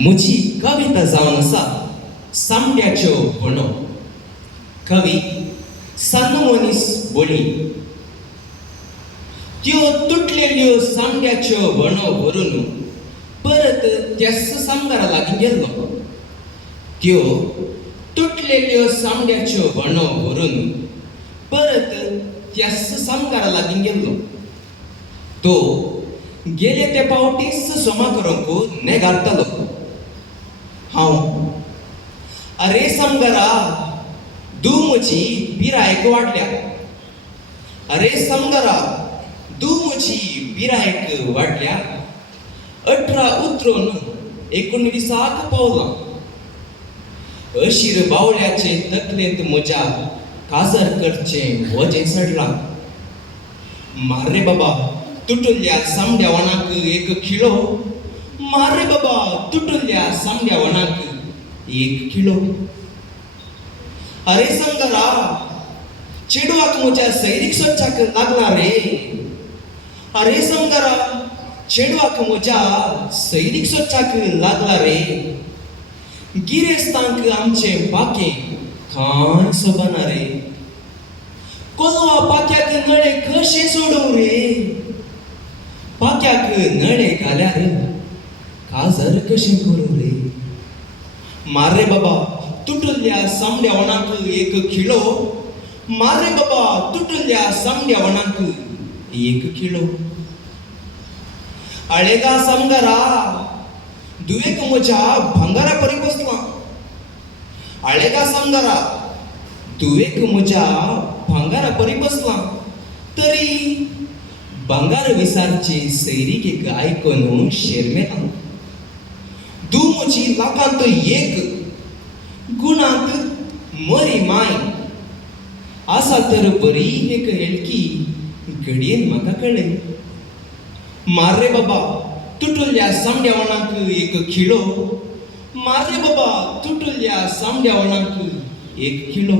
म्हजी कविता जावन आसा सामड्याच्यो भणो. कवी सान्नू मनीस बोली. त्यो तुटलेल्यो सामड्याच्यो भणो भरून परत त्याच सांगारा लागीं गेल्लो. त्यो तुटलेल्यो सामड्याच्यो भणो भरून परत त्याच सांगारा लागीं गेल्लो. तो गेले ते पावटीच सोमा करूंक ने घालतालो. हांव अरे समगारा तूं म्हजी पिरायेक वाडल्या. अरे समगारा तूं म्हजी पिरायेक वाडल्या. 18 उतरून 19 पावलां. अशीर बावळ्याचे तकलेंत म्हज्या काजर करचें वजें चडलां. मार रे बाबा तुटुल्ल्या सामड्या वणाक एक खिळो. मार रे बाबा तुटुल्ल्या सामड्या वणाक एक खिळो. अरे समगारा चेडवाक म्हज्या सैरीक सोदच्याक लागला रे. अरे समगारा चेडवाक म्हज्या सैरीक सोदच्याक लागला रे. गिरेस्तांक आमचें पाकें कांय सोबना रे. कोलवा पाक्याक नळे कशें सोडूं रे. पाक्याक नळे घाल्यार काजर कशें करूं रे. मार रे बाबा तुटुल्ल्या सामड्या वणाक एक खिळो. मार रे बाबा तुटुल्ल्या सामड्या वणाक एक खिळो. आळेगा समगारा दुवेक म्हज्या भांगारा परी बसला. आळेगा समगारा दुवेक म्हज्या भांगारा परी बसला. तरी भांगार विसारची सैरीक एक आयकून शेरमेला. तूं म्हजी लाखांत एक गुणांत मरी माय. आसा तर बरी एक हेळकी घडयेन म्हाका कळ्ळें. मार रे बाबा तुटुल्ल्या सामड्या वणाक एक खिळो. मार रे बाबा तुटुल्ल्या सामड्या वणाक एक खिळो.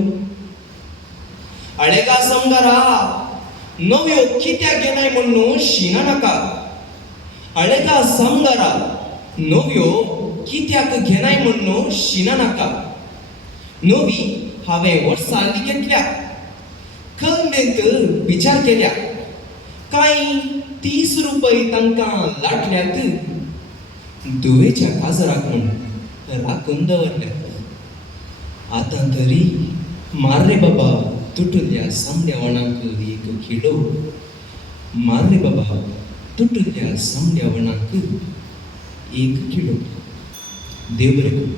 आळेगा समगारा नव्यो कित्याक घेनाय म्हणून शिना नाका. आळेगा समगारा नव्यो कित्याक घेनाय म्हणून शिना नाका. नवी हांवें वर्सां घेतल्या. कलमेंत विचार केल्या. कांय 30 रुपये तांकां लाटल्यात. दुवेच्या काजराक म्हूण राखून दवरल्यात. आतां तरी मार रे बाबा तुटुल्ल्या सामड्या वणाक एक खिळो. मार रे बाबा तुटुल्ल्या सामड्या वणाक एक खिळो. देव बरें करूं.